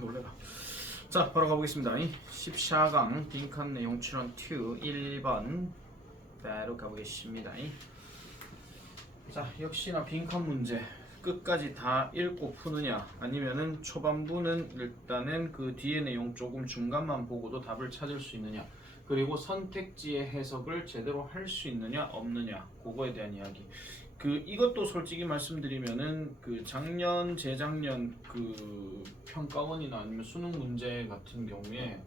놀래라. 자, 바로 가보겠습니다. 14강 빈칸 내용 추론 2 1번 바로 가보겠습니다. 자, 역시나 빈칸 문제 끝까지 다 읽고 푸느냐, 아니면은 초반부는 일단은 그 뒤에 내용 조금 중간만 보고도 답을 찾을 수 있느냐, 그리고 선택지의 해석을 제대로 할 수 있느냐 없느냐, 그거에 대한 이야기. 이것도 솔직히 말씀드리면은 작년 재작년 평가원이나 아니면 수능 문제 같은 경우에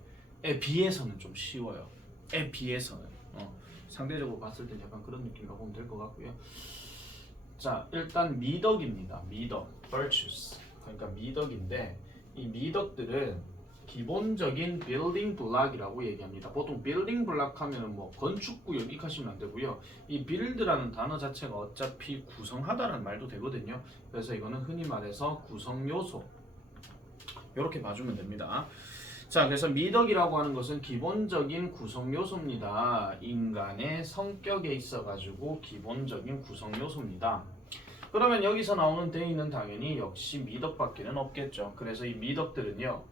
에 비해서는 좀 쉬워요. 에 비해서는 상대적으로 봤을 때 약간 그런 느낌이라고 보면 될 것 같고요. 자, 일단 미덕입니다. 미덕, virtues. 그러니까 미덕인데, 이 미덕들은 기본적인 빌딩 블락이라고 얘기합니다. 보통 빌딩 블락 하면은 건축구역 익하시면 안 되고요. 이 빌드라는 단어 자체가 어차피 구성하다라는 말도 되거든요. 그래서 이거는 흔히 말해서 구성 요소, 이렇게 봐주면 됩니다. 자, 그래서 미덕이라고 하는 것은 기본적인 구성 요소입니다. 인간의 성격에 있어가지고 기본적인 구성 요소입니다. 그러면 여기서 나오는 대의는 당연히 역시 미덕밖에는 없겠죠. 그래서 이 미덕들은요,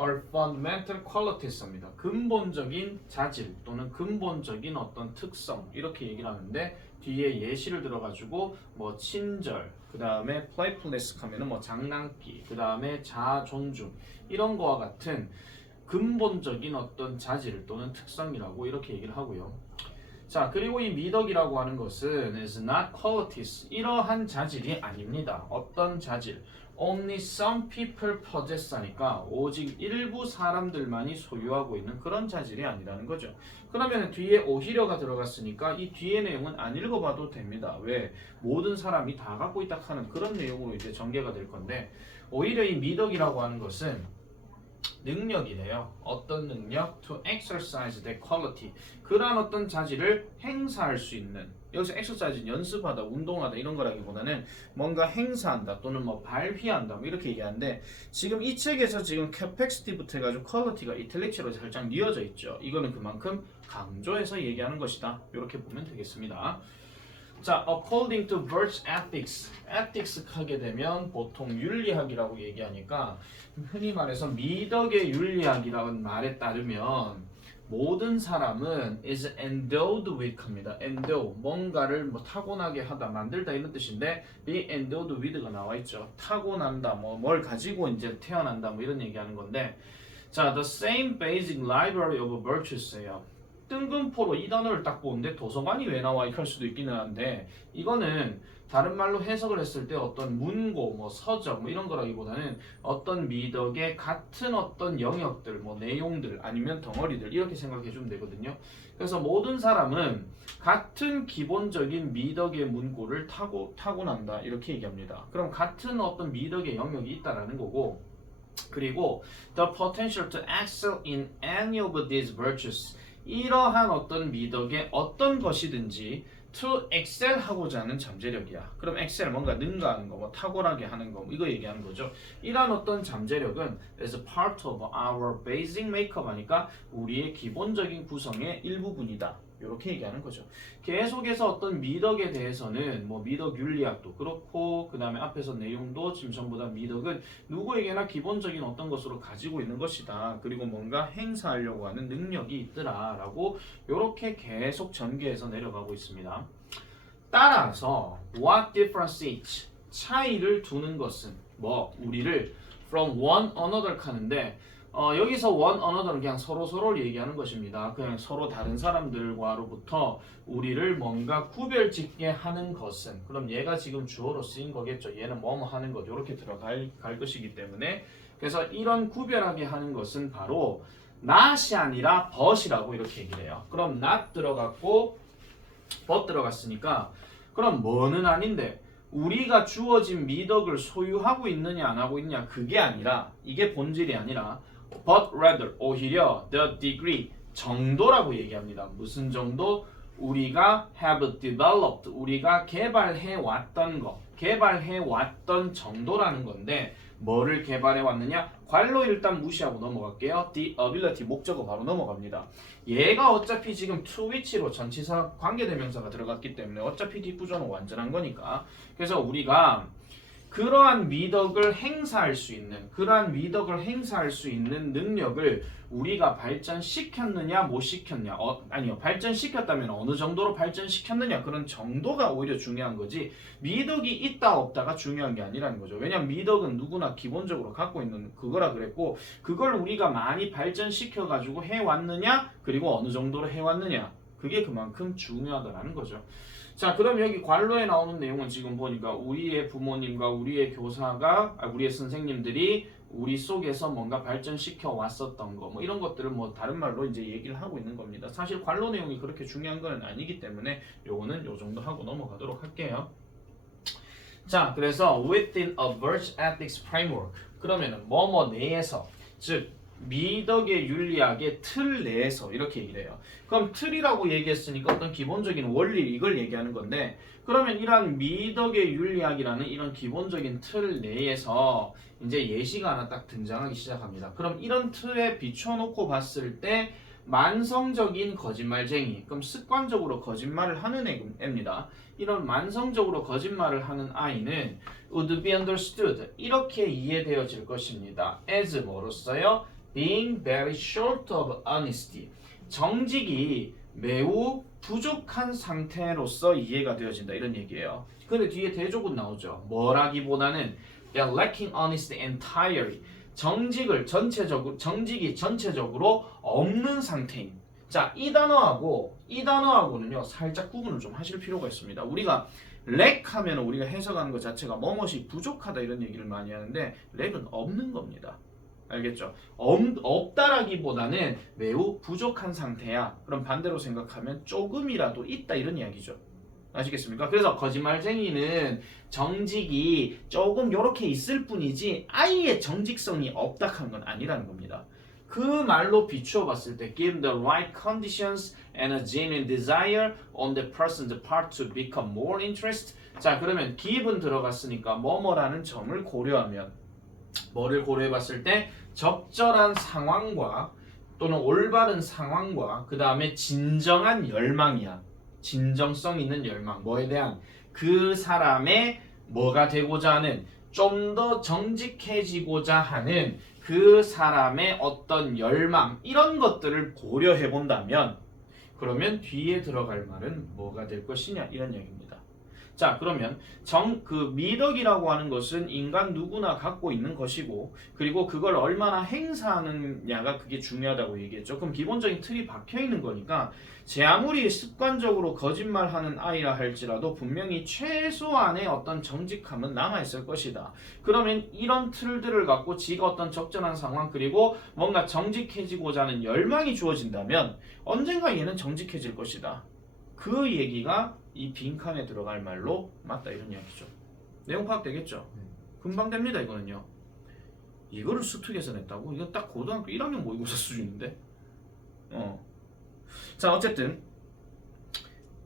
are fundamental qualities입니다. 근본적인 자질 또는 근본적인 어떤 특성, 이렇게 얘기를 하는데, 뒤에 예시를 들어가지고 친절, 그 다음에 playfulness 하면은 장난기, 그 다음에 자아 존중, 이런 거와 같은 근본적인 어떤 자질 또는 특성이라고 이렇게 얘기를 하고요. 자, 그리고 이 미덕이라고 하는 것은 is not qualities, 이러한 자질이 아닙니다. 어떤 자질? Only some people possess 하니까 오직 일부 사람들만이 소유하고 있는 그런 자질이 아니라는 거죠. 그러면 뒤에 오히려가 들어갔으니까 이 뒤에 내용은 안 읽어봐도 됩니다. 왜? 모든 사람이 다 갖고 있다 하는 그런 내용으로 이제 전개가 될 건데, 오히려 이 미덕이라고 하는 것은 능력이래요. 어떤 능력? To exercise that quality. 그러한 어떤 자질을 행사할 수 있는, 여기서 exercise는 연습하다, 운동하다 이런 거라기보다는 뭔가 행사한다 또는 발휘한다 이렇게 얘기하는데, 지금 이 책에서 지금 capacity부터 해가지고 quality가 이탈릭체로 살짝 뉘어져 있죠. 이거는 그만큼 강조해서 얘기하는 것이다, 이렇게 보면 되겠습니다. 자, according to virtue ethics. ethics 하게 되면 보통 윤리학이라고 얘기하니까, 흔히 말해서 미덕의 윤리학이라는 말에 따르면 모든 사람은 is endowed with 합니다. endow, 뭔가를 타고나게 하다, 만들다 이런 뜻인데, be endowed with가 나와 있죠. 타고난다, 뭘 가지고 이제 태어난다, 이런 얘기하는 건데, 자, the same basic library of virtues예요. 뜬금포로 이 단어를 딱 보는데 도서관이 왜 나와? 이럴 수도 있기는 한데, 이거는 다른 말로 해석을 했을 때 어떤 문고, 서적 이런 거라기보다는 어떤 미덕의 같은 어떤 영역들, 내용들 아니면 덩어리들, 이렇게 생각해 주면 되거든요. 그래서 모든 사람은 같은 기본적인 미덕의 문고를 타고난다, 이렇게 얘기합니다. 그럼 같은 어떤 미덕의 영역이 있다라는 거고, 그리고 the potential to excel in any of these virtues, 이러한 어떤 미덕의 어떤 것이든지 to excel 하고자 하는 잠재력이야. 그럼 excel 뭔가 능가하는 거, 탁월하게 하는 거, 이거 얘기하는 거죠. 이러한 어떤 잠재력은 as part of our basic makeup 하니까 우리의 기본적인 구성의 일부분이다, 이렇게 얘기하는 거죠. 계속해서 어떤 미덕에 대해서는 미덕 윤리학도 그렇고, 그 다음에 앞에서 내용도 지금 전부 다 미덕은 누구에게나 기본적인 어떤 것으로 가지고 있는 것이다. 그리고 뭔가 행사하려고 하는 능력이 있더라 라고 이렇게 계속 전개해서 내려가고 있습니다. 따라서 what differentiates, 차이를 두는 것은 우리를 from one another 하는데, 여기서 one another는 그냥 서로를 얘기하는 것입니다. 그냥 서로 다른 사람들과로부터 우리를 뭔가 구별짓게 하는 것은, 그럼 얘가 지금 주어로 쓰인 거겠죠. 얘는 뭐뭐 하는 것, 이렇게 들어갈 것이기 때문에, 그래서 이런 구별하게 하는 것은 바로 not이 아니라 but이라고 이렇게 얘기를 해요. 그럼 not 들어갔고 but 들어갔으니까, 그럼 뭐는 아닌데, 우리가 주어진 미덕을 소유하고 있느냐 안 하고 있느냐, 그게 아니라, 이게 본질이 아니라, but rather 오히려 the degree, 정도라고 얘기합니다. 무슨 정도? 우리가 have developed, 우리가 개발해 왔던 거, 개발해 왔던 정도라는 건데, 뭐를 개발해 왔느냐? 관로 일단 무시하고 넘어갈게요. the ability, 목적어 바로 넘어갑니다. 얘가 어차피 지금 to which로 전치사 관계대명사가 들어갔기 때문에 어차피 뒷부정은 완전한 거니까, 그래서 우리가 그러한 미덕을 행사할 수 있는 능력을 우리가 발전시켰느냐 못 시켰냐 아니요 발전시켰다면 어느 정도로 발전시켰느냐 그런 정도가 오히려 중요한 거지 미덕이 있다 없다가 중요한 게 아니라는 거죠. 왜냐하면 미덕은 누구나 기본적으로 갖고 있는 그거라 그랬고 그걸 우리가 많이 발전시켜 가지고 해왔느냐 그리고 어느 정도로 해왔느냐 그게 그만큼 중요하다라는 거죠. 자, 그럼 여기 관로에 나오는 내용은 지금 보니까 우리의 부모님과 우리의 교사가 우리의 선생님들이 우리 속에서 뭔가 발전시켜 왔었던 거 뭐 이런 것들을 뭐 다른 말로 이제 얘기를 하고 있는 겁니다. 사실 관로 내용이 그렇게 중요한 건 아니기 때문에 요거는 요 정도 하고 넘어가도록 할게요. 자, 그래서 within a virtue ethics framework 그러면은 뭐뭐 내에서 즉 미덕의 윤리학의 틀 내에서 이렇게 얘기를 해요. 그럼 틀이라고 얘기했으니까 어떤 기본적인 원리 이걸 얘기하는 건데 그러면 이러한 미덕의 윤리학이라는 이런 기본적인 틀 내에서 이제 예시가 하나 딱 등장하기 시작합니다. 그럼 이런 틀에 비춰놓고 봤을 때 만성적인 거짓말쟁이 그럼 습관적으로 거짓말을 하는 애입니다. 이런 만성적으로 거짓말을 하는 아이는 would be understood 이렇게 이해되어질 것입니다. as 뭐로써요? being very short of honesty 정직이 매우 부족한 상태로서 이해가 되어진다 이런 얘기예요. 근데 뒤에 대조군 나오죠. 뭐라기보다는 they're lacking honesty entirely 정직이 전체적으로 없는 상태인. 자, 이 단어하고는요 살짝 구분을 좀 하실 필요가 있습니다. 우리가 lack하면 우리가 해석하는 것 자체가 뭐뭇이 부족하다 이런 얘기를 많이 하는데 lack은 없는 겁니다. 알겠죠? 없다라기보다는 매우 부족한 상태야. 그럼 반대로 생각하면 조금이라도 있다 이런 이야기죠. 아시겠습니까? 그래서 거짓말쟁이는 정직이 조금 요렇게 있을 뿐이지 아예 정직성이 없다 하는 건 아니라는 겁니다. 그 말로 비추어 봤을 때 give the right conditions and a genuine desire on the person's part to become more interested. 자, 그러면 give은 들어갔으니까 뭐뭐라는 점을 고려하면 뭐를 고려해 봤을 때 적절한 상황과 또는 올바른 상황과 그 다음에 진정한 열망이야. 진정성 있는 열망. 뭐에 대한? 그 사람의 뭐가 되고자 하는 좀 더 정직해지고자 하는 그 사람의 어떤 열망 이런 것들을 고려해 본다면 그러면 뒤에 들어갈 말은 뭐가 될 것이냐 이런 얘기입니다. 자, 그러면 미덕이라고 하는 것은 인간 누구나 갖고 있는 것이고 그리고 그걸 얼마나 행사하느냐가 그게 중요하다고 얘기했죠. 그럼 기본적인 틀이 박혀 있는 거니까 제 아무리 습관적으로 거짓말하는 아이라 할지라도 분명히 최소한의 어떤 정직함은 남아있을 것이다. 그러면 이런 틀들을 갖고 지가 어떤 적절한 상황 그리고 뭔가 정직해지고자 하는 열망이 주어진다면 언젠가 얘는 정직해질 것이다. 그 얘기가 이 빈칸에 들어갈 말로 맞다 이런 이야기죠. 내용 파악되겠죠? 금방 됩니다 이거는요. 이거를 수특에서 냈다고? 이건 딱 고등학교 1학년 모의고사 수준인데. 자, 어쨌든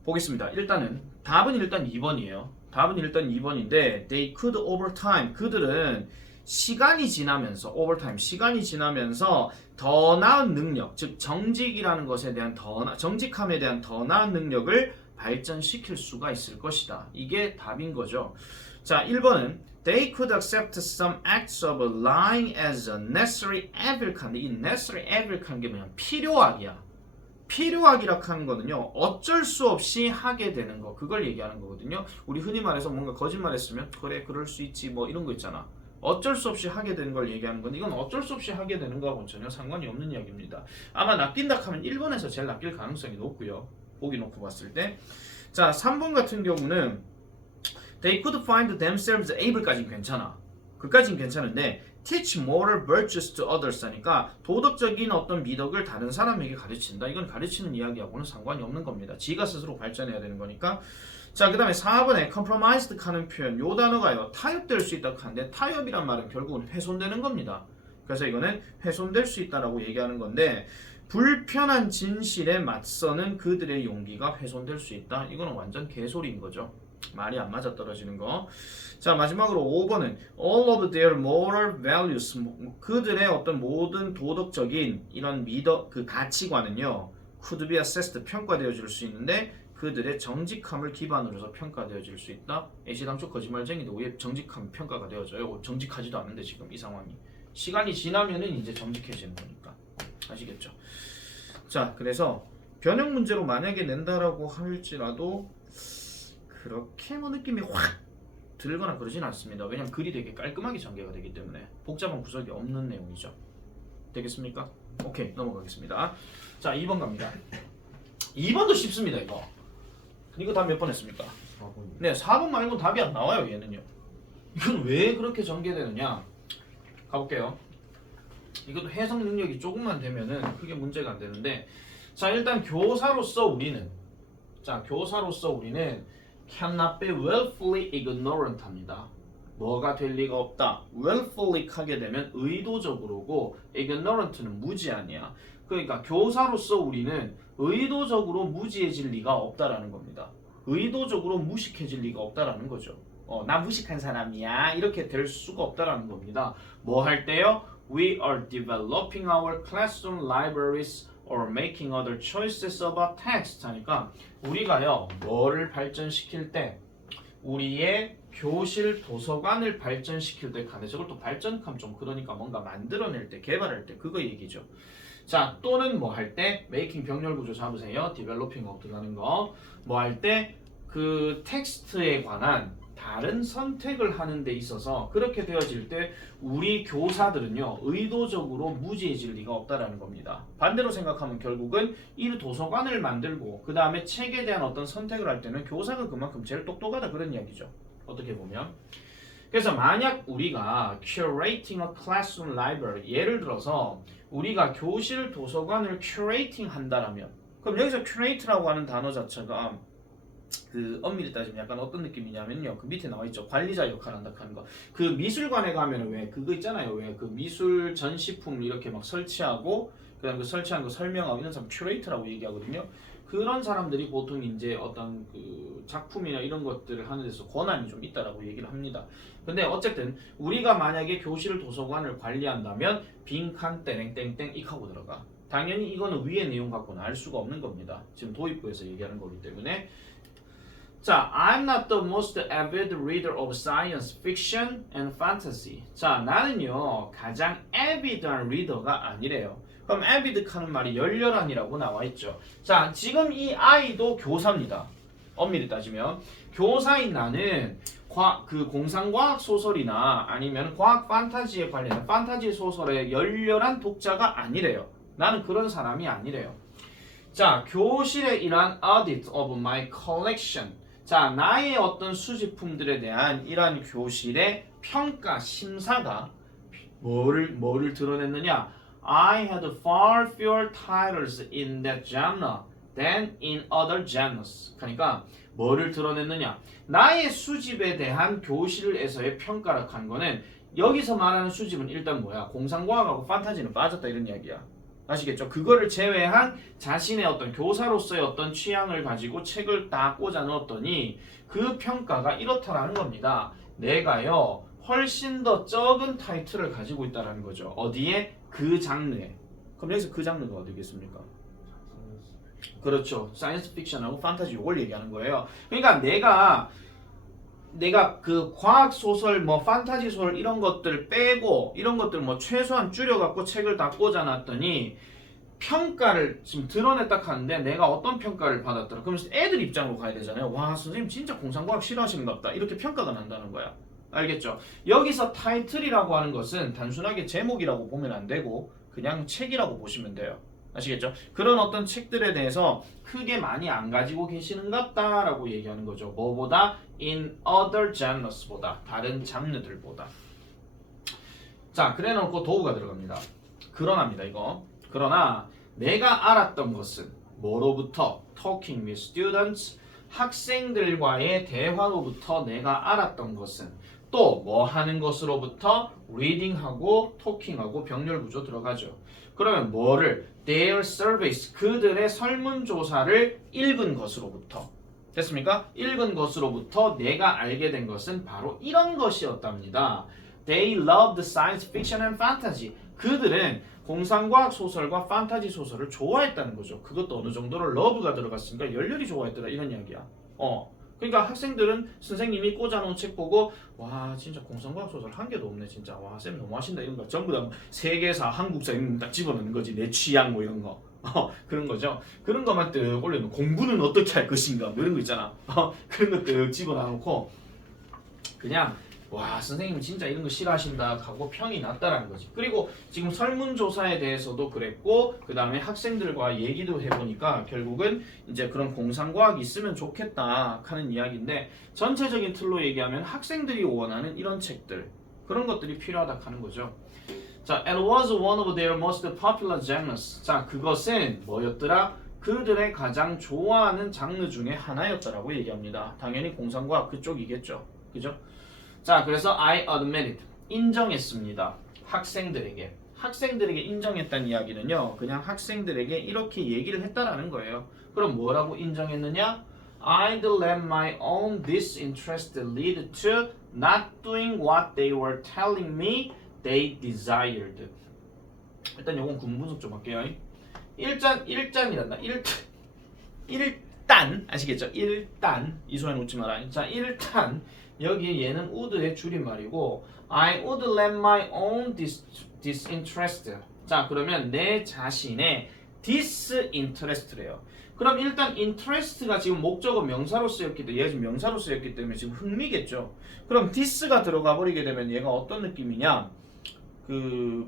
보겠습니다. 답은 일단 2번이에요. 답은 일단 2번인데 they could over time 그들은 시간이 지나면서 시간이 지나면서 더 나은 능력, 즉 정직이라는 것에 대한 정직함에 대한 더 나은 능력을 발전시킬 수가 있을 것이다. 이게 답인 거죠. 자, 1번은 they could accept some acts of lying as a necessary evil kind. 이 necessary evil kind 게 뭐냐? 필요악이야. 필요악이라고 하는 거는요 어쩔 수 없이 하게 되는 거 그걸 얘기하는 거거든요. 우리 흔히 말해서 뭔가 거짓말했으면 그래 그럴 수 있지 뭐 이런 거 있잖아. 어쩔 수 없이 하게 되는 걸 얘기하는 건데 이건 어쩔 수 없이 하게 되는 거하고는 전혀 상관이 없는 이야기입니다. 아마 낚인다 하면 1번에서 제일 낚일 가능성이 높고요. 보기 놓고 봤을 때. 자, 3번 같은 경우는 they could find themselves able까지는 괜찮아. 그까지는 괜찮은데 teach moral virtues to others 하니까 도덕적인 어떤 미덕을 다른 사람에게 가르친다. 이건 가르치는 이야기하고는 상관이 없는 겁니다. 지가 스스로 발전해야 되는 거니까. 자, 그 다음에 4번에 compromised 하는 표현 요 단어가요 타협될 수 있다고 하는데 타협이란 말은 결국은 훼손되는 겁니다. 그래서 이거는 훼손될 수 있다라고 얘기하는 건데 불편한 진실에 맞서는 그들의 용기가 훼손될 수 있다. 이거는 완전 개소리인 거죠. 말이 안 맞아 떨어지는 거. 자, 마지막으로 5번은 all of their moral values 그들의 어떤 모든 도덕적인 이런 그 가치관은요 could be assessed 평가되어 줄 수 있는데 그들의 정직함을 기반으로 해서 평가되어질 수 있다. 애시당초 거짓말쟁이도 왜 정직함 평가가 되어져요? 정직하지도 않은데 지금 이 상황이. 시간이 지나면은 이제 정직해지는 거니까. 아시겠죠? 자, 그래서 변형 문제로 만약에 낸다라고 할지라도 그렇게 뭐 느낌이 확 들거나 그러진 않습니다. 왜냐면 글이 되게 깔끔하게 전개가 되기 때문에 복잡한 구석이 없는 내용이죠. 되겠습니까? 오케이, 넘어가겠습니다. 자, 2번 갑니다. 2번도 쉽습니다. 이거 다 몇 번 했습니까? 4번. 네, 4번 말고 답이 안 나와요. 얘는요. 이건 왜 그렇게 전개되느냐? 가볼게요. 이것도 해석 능력이 조금만 되면은 크게 문제가 안 되는데, 자, 일단 교사로서 우리는 cannot be willfully ignorant 합니다. 뭐가 될 리가 없다. willfully 하게 되면 의도적으로고 ignorant는 무지한이야. 그러니까 교사로서 우리는 의도적으로 무지해질 리가 없다라는 겁니다. 의도적으로 무식해질 리가 없다라는 거죠. 나 무식한 사람이야 이렇게 될 수가 없다라는 겁니다. 뭐 할 때요? We are developing our classroom libraries or making other choices about text 하니까 우리가요 뭐를 발전시킬 때 우리의 교실 도서관을 발전시킬 때 간에 저걸 또 발전감 좀 그러니까 뭔가 만들어낼 때 개발할 때 그거 얘기죠. 자, 또는 뭐 할 때 making 병렬 구조 잡으세요. developing 하고 들어가는 거 뭐 할 때 그 텍스트에 관한 다른 선택을 하는 데 있어서 그렇게 되어질 때 우리 교사들은요 의도적으로 무지해질 리가 없다라는 겁니다. 반대로 생각하면 결국은 이 도서관을 만들고 그 다음에 책에 대한 어떤 선택을 할 때는 교사가 그만큼 제일 똑똑하다 그런 이야기죠. 어떻게 보면. 그래서 만약 우리가 curating a classroom library 예를 들어서 우리가 교실 도서관을 curating 한다라면 그럼 여기서 curate라고 하는 단어 자체가 그 엄밀히 따지면 약간 어떤 느낌이냐면요. 그 밑에 나와 있죠. 관리자 역할을 한다 하는 거. 그 미술관에 가면은 왜 그거 있잖아요. 왜 그 미술 전시품 이렇게 막 설치하고 그다음 그 설치한 거 설명하고 이런 사람 큐레이터라고 얘기하거든요. 그런 사람들이 보통 이제 어떤 그 작품이나 이런 것들을 하는 데서 권한이 좀 있다라고 얘기를 합니다. 근데 어쨌든 우리가 만약에 교실 도서관을 관리한다면 빈칸 땡땡땡 익하고 들어가. 당연히 이거는 위의 내용 갖고는 알 수가 없는 겁니다. 지금 도입부에서 얘기하는 거기 때문에. 자, I'm not the most avid reader of science fiction and fantasy. 자, 나는요 가장 avid한 리더가 아니래요. 그럼 avid 하는 말이 열렬한이라고 나와 있죠. 자, 지금 이 아이도 교사입니다. 엄밀히 따지면 교사인 나는 그 공상과학 소설이나 아니면 과학 판타지에 관련된 판타지 소설의 열렬한 독자가 아니래요. 나는 그런 사람이 아니래요. 자, 교실에 이러한 audit of my collection. 자, 나의 어떤 수집품들에 대한 이러한 교실의 평가 심사가 뭐를 드러냈느냐? I had far fewer titles in that genre than in other genres. 그러니까 뭐를 드러냈느냐? 나의 수집에 대한 교실에서의 평가를 한 거는 여기서 말하는 수집은 일단 뭐야? 공상과학하고 판타지는 빠졌다 이런 이야기야. 아시겠죠? 그거를 제외한 자신의 어떤 교사로서의 어떤 취향을 가지고 책을 다 꽂아 넣었더니 그 평가가 이렇다라는 겁니다. 내가요 훨씬 더 적은 타이틀을 가지고 있다라는 거죠. 어디에? 그 장르에. 그럼 여기서 그 장르가 어디겠습니까? 그렇죠. 사이언스 픽션하고 판타지 이걸 얘기하는 거예요. 그러니까 내가 그 과학 소설 뭐 판타지 소설 이런 것들 빼고 이런 것들 뭐 최소한 줄여갖고 책을 다 꽂아놨더니 평가를 지금 드러냈다 하는데 내가 어떤 평가를 받았더라. 그러면서 애들 입장으로 가야 되잖아요. 와, 선생님 진짜 공상과학 싫어하시는가 보다. 이렇게 평가가 난다는 거야. 알겠죠? 여기서 타이틀이라고 하는 것은 단순하게 제목이라고 보면 안 되고 그냥 책이라고 보시면 돼요. 아시겠죠? 그런 어떤 책들에 대해서 크게 많이 안 가지고 계시는 것 같다라고 얘기하는 거죠. 뭐보다? In other genres보다. 다른 장르들보다. 자, 그래 놓고 도구가 들어갑니다. 그러나입니다, 이거. 그러나 내가 알았던 것은 뭐로부터? Talking with students. 학생들과의 대화로부터 내가 알았던 것은 또 뭐 하는 것으로부터? Reading하고 Talking하고 병렬 구조 들어가죠. 그러면 뭐를? Their surveys, 그들의 설문조사를 읽은 것으로부터. 됐습니까? 읽은 것으로부터 내가 알게 된 것은 바로 이런 것이었답니다. They loved science fiction and fantasy. 그들은 공상과학 소설과 판타지 소설을 좋아했다는 거죠. 그것도 어느 정도로 러브가 들어갔으니까 열렬히 좋아했더라 이런 이야기야. 그러니까 학생들은 선생님이 꽂아놓은 책 보고 와 진짜 공상과학 소설 한 개도 없네 진짜 와 쌤 너무 하신다 이런 거 전부 다 세계사, 한국사 이런 거 딱 집어넣는 거지 내 취향 뭐 이런 거 그런 거죠. 그런 것만 뜩 올려놓고 공부는 어떻게 할 것인가 뭐 이런 거 있잖아. 그런 거 뜩 집어넣고 그냥 와 선생님 진짜 이런 거 싫어하신다 하고 평이 났다라는 거지. 그리고 지금 설문조사에 대해서도 그랬고 그 다음에 학생들과 얘기도 해보니까 결국은 이제 그런 공상과학이 있으면 좋겠다 하는 이야기인데 전체적인 틀로 얘기하면 학생들이 원하는 이런 책들 그런 것들이 필요하다 하는 거죠. 자, it was one of their most popular genres. 자, 그것은 뭐였더라? 그들의 가장 좋아하는 장르 중에 하나였다라고 얘기합니다. 당연히 공상과학 그쪽이겠죠. 그죠? 자, 그래서 I admitted 인정했습니다. 학생들에게 인정했다는 이야기는요. 그냥 학생들에게 이렇게 얘기를 했다라는 거예요. 그럼 뭐라고 인정했느냐? I'd let my own disinterest lead to not doing what they were telling me they desired. 일단 요건 군분석 좀 할게요. 일단이란다. 일단 아시겠죠? 일단 이 소리 놓지 마라. 자, 일단 여기 얘는 would의 줄임말이고 I would let my own disinterest. 자, 그러면 내 자신의 disinterest래요. 그럼 일단 interest가 지금 목적어 명사로 쓰였기 때문에 얘가 지금 명사로 쓰였기 때문에 지금 흥미겠죠. 그럼 dis가 들어가 버리게 되면 얘가 어떤 느낌이냐? 그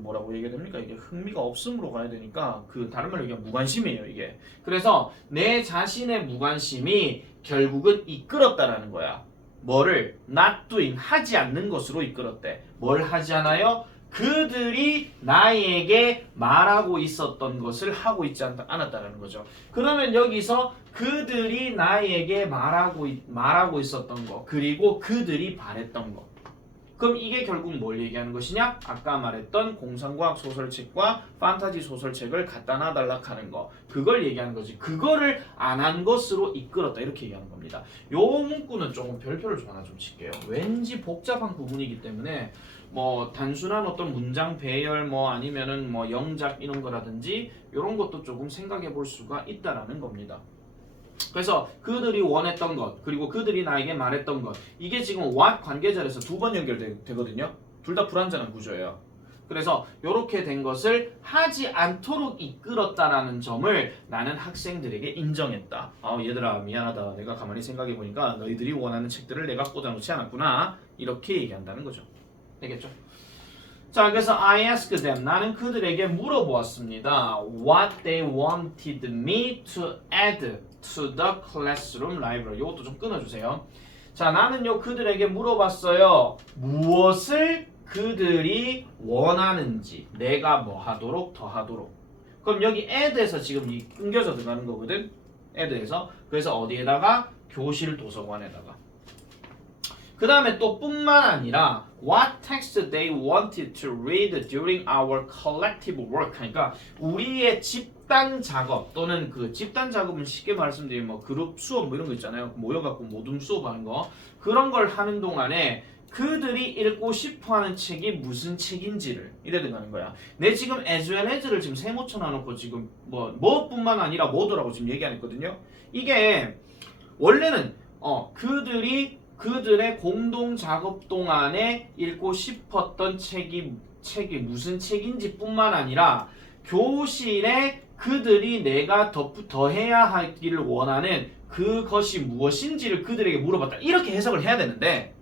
뭐라고 얘기해야 됩니까? 이게 흥미가 없음으로 가야 되니까 그 다른 말로 얘기하면 무관심이에요 이게. 그래서 내 자신의 무관심이 결국은 이끌었다라는 거야. 뭐를? not doing 하지 않는 것으로 이끌었대. 뭘 하지 않아요? 그들이 나에게 말하고 있었던 것을 하고 있지 않았다라는 거죠. 그러면 여기서 그들이 나에게 말하고 있었던 거 그리고 그들이 바랬던 거 그럼 이게 결국 뭘 얘기하는 것이냐? 아까 말했던 공상과학 소설책과 판타지 소설책을 갖다 놔달라 하는 거 그걸 얘기하는 거지. 그거를 안 한 것으로 이끌었다 이렇게 얘기하는 겁니다. 요 문구는 조금 별표를 좀 하나 좀 칠게요. 왠지 복잡한 부분이기 때문에 뭐 단순한 어떤 문장 배열 뭐 아니면은 뭐 영작 이런 거라든지 이런 것도 조금 생각해 볼 수가 있다라는 겁니다. 그래서 그들이 원했던 것 그리고 그들이 나에게 말했던 것 이게 지금 what 관계절에서 두 번 연결되거든요. 둘 다 불완전한 구조예요. 그래서 이렇게 된 것을 하지 않도록 이끌었다라는 점을 나는 학생들에게 인정했다. 얘들아 미안하다. 내가 가만히 생각해보니까 너희들이 원하는 책들을 내가 꽂아놓지 않았구나. 이렇게 얘기한다는 거죠. 되겠죠? 자, 그래서 I asked them. 나는 그들에게 물어보았습니다. What they wanted me to add to the classroom library. 이것도 좀 끊어주세요. 자, 나는요 그들에게 물어봤어요. 무엇을 그들이 원하는지 내가 뭐 하도록 더 하도록. 그럼 여기 add에서 지금 이 끊겨져 들어가는 거거든. add에서. 그래서 어디에다가? 교실 도서관에다가. 그 다음에 또 뿐만 아니라 what text they wanted to read during our collective work. 그러니까 우리의 집단 작업 또는 그 집단 작업은 쉽게 말씀드리면 뭐 그룹 수업 뭐 이런 거 있잖아요. 모여갖고 모둠 수업하는 거 그런 걸 하는 동안에 그들이 읽고 싶어하는 책이 무슨 책인지를 이래 들어가는 거야. 내 지금 as well as를 지금 세모 쳐놔놓고 지금 뭐뿐만 아니라 뭐더라고 지금 얘기 안 했거든요. 이게 원래는 그들의 공동 작업 동안에 읽고 싶었던 책이 무슨 책인지 뿐만 아니라 교실에 그들이 내가 더해야 하기를 원하는 그것이 무엇인지를 그들에게 물어봤다. 이렇게 해석을 해야 되는데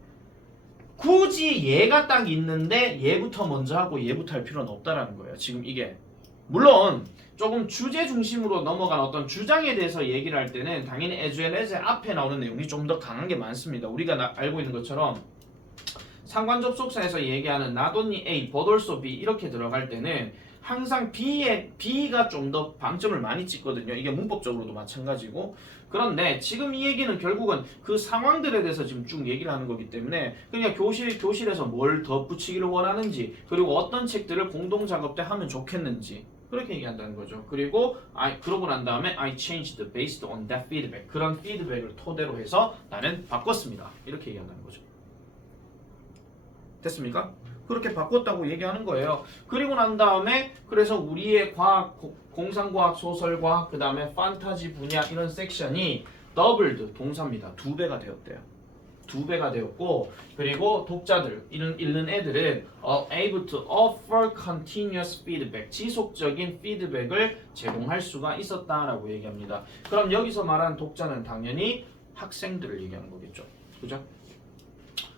굳이 얘가 딱 있는데 얘부터 먼저 하고 얘부터 할 필요는 없다라는 거예요. 지금 이게 물론 조금 주제 중심으로 넘어간 어떤 주장에 대해서 얘기를 할 때는 당연히 as well as 앞에 나오는 내용이 좀 더 강한 게 많습니다. 우리가 알고 있는 것처럼 상관 접속사에서 얘기하는 not only A but also B 이렇게 들어갈 때는 항상 B가 좀 더 방점을 많이 찍거든요. 이게 문법적으로도 마찬가지고. 그런데 지금 이 얘기는 결국은 그 상황들에 대해서 지금 쭉 얘기를 하는 거기 때문에 그냥 교실에서 뭘 덧붙이기를 원하는지 그리고 어떤 책들을 공동 작업 때 하면 좋겠는지 그렇게 얘기한다는 거죠. 그리고 그러고 난 다음에 I changed based on that feedback. 그런 피드백을 토대로 해서 나는 바꿨습니다. 이렇게 얘기한다는 거죠. 됐습니까? 그렇게 바꿨다고 얘기하는 거예요. 그리고 난 다음에 그래서 우리의 과학, 공상과학, 소설과학, 그 다음에 판타지 분야 이런 섹션이 더블드 동사입니다. 2배가 되었대요. 2배가 되었고 그리고 독자들 읽는 애들은 able to offer continuous feedback 지속적인 피드백을 제공할 수가 있었다라고 얘기합니다. 그럼 여기서 말하는 독자는 당연히 학생들을 얘기하는 거겠죠. 그죠?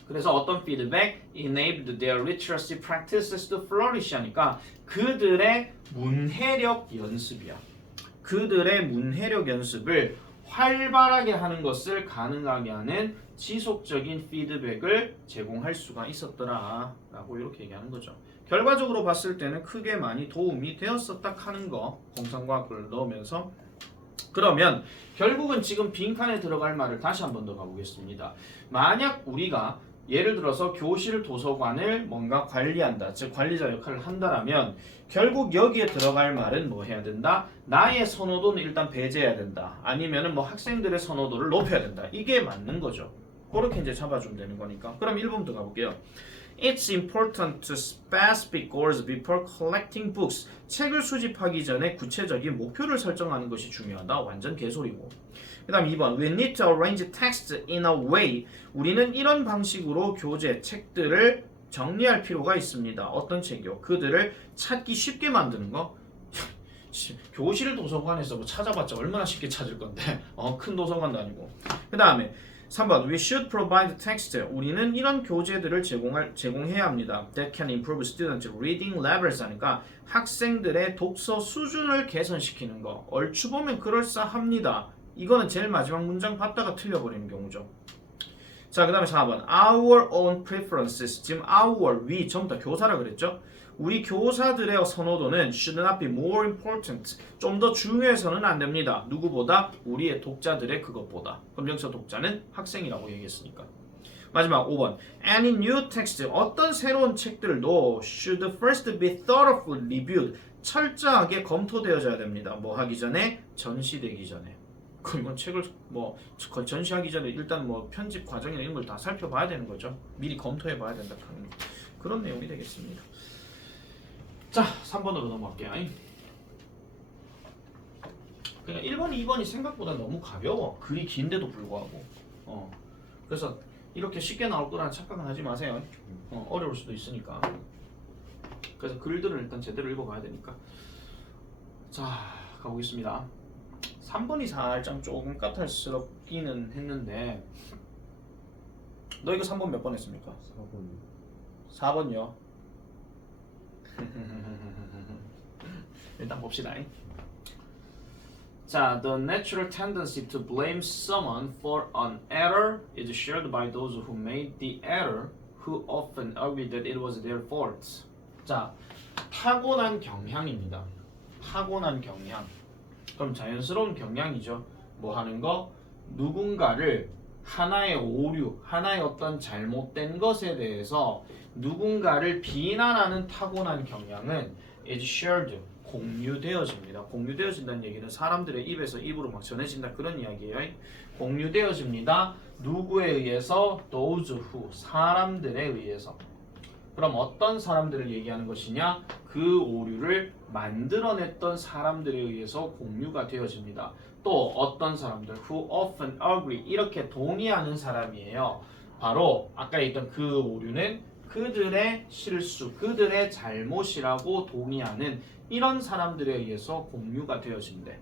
그래서 어떤 피드백? enabled their literacy practices to flourish 하니까 그들의 문해력 연습이야. 그들의 문해력 연습을 활발하게 하는 것을 가능하게 하는 지속적인 피드백을 제공할 수가 있었더라 라고 이렇게 얘기하는 거죠. 결과적으로 봤을 때는 크게 많이 도움이 되었었다 하는 거 공상과학을 넣으면서 그러면 결국은 지금 빈칸에 들어갈 말을 다시 한 번 더 가보겠습니다. 만약 우리가 예를 들어서 교실 도서관을 뭔가 관리한다, 즉 관리자 역할을 한다라면 결국 여기에 들어갈 말은 뭐 해야 된다? 나의 선호도는 일단 배제해야 된다. 아니면은 뭐 학생들의 선호도를 높여야 된다. 이게 맞는 거죠. 그렇게 이제 잡아주면 되는 거니까. 그럼 1번부터 가볼게요. It's important to specific goals before collecting books. 책을 수집하기 전에 구체적인 목표를 설정하는 것이 중요하다. 완전 개소리고. 그 다음 2번. We need to arrange text in a way. 우리는 이런 방식으로 교재, 책들을 정리할 필요가 있습니다. 어떤 책이요? 그들을 찾기 쉽게 만드는 거. 교실 도서관에서 뭐 찾아봤자 얼마나 쉽게 찾을 건데. 큰 도서관도 아니고. 그 다음에 3번. We should provide text. 우리는 이런 교재들을 제공해야 합니다. That can improve students' reading levels 하니까 학생들의 독서 수준을 개선시키는 거. 얼추 보면 그럴싸합니다. 이거는 제일 마지막 문장 봤다가 틀려버리는 경우죠. 자, 그 다음에 4번. Our own preferences. 지금 our, we 전부 다 교사라 그랬죠? 우리 교사들의 선호도는 should not be more important. 좀 더 중요해서는 안 됩니다. 누구보다? 우리의 독자들의 그것보다. 그럼 여기서 독자는 학생이라고 얘기했으니까. 마지막 5번. Any new text. 어떤 새로운 책들도 should first be thoroughly reviewed. 철저하게 검토되어져야 됩니다. 뭐 하기 전에? 전시되기 전에. 그럼 이건 책을 뭐 전시하기 전에 일단 뭐 편집 과정이나 이런 걸 다 살펴봐야 되는 거죠. 미리 검토해 봐야 된다. 그런 내용이 되겠습니다. 자, 3번으로 넘어갈게요. 그냥 1번, 2번이 생각보다 너무 가벼워. 글이 긴데도 불구하고. 그래서 이렇게 쉽게 나올 거라는 착각은 하지 마세요. 어려울 수도 있으니까. 그래서 글들을 일단 제대로 읽어봐야 되니까. 자, 가보겠습니다. 3번이 살짝 조금 까탈스럽기는 했는데 너 이거 3번 몇 번 했습니까? 4번요. 일단 봅시다. 자, the natural tendency to blame someone for an error is shared by those who made the error, who often argue that it was their fault. 자, 타고난 경향입니다. 타고난 경향. 그럼 자연스러운 경향이죠. 뭐 하는 거? 누군가를 하나의 오류, 하나의 어떤 잘못된 것에 대해서 누군가를 비난하는 타고난 경향은 is shared, 공유되어집니다. 공유되어진다는 얘기는 사람들의 입에서 입으로 막 전해진다 그런 이야기예요. 공유되어집니다. 누구에 의해서? those who, 사람들에 의해서. 그럼 어떤 사람들을 얘기하는 것이냐? 그 오류를 만들어냈던 사람들에 의해서 공유가 되어집니다. 또 어떤 사람들, who often agree, 이렇게 동의하는 사람이에요. 바로 아까 있던 그 오류는 그들의 실수, 그들의 잘못이라고 동의하는 이런 사람들에 의해서 공유가 되어진대.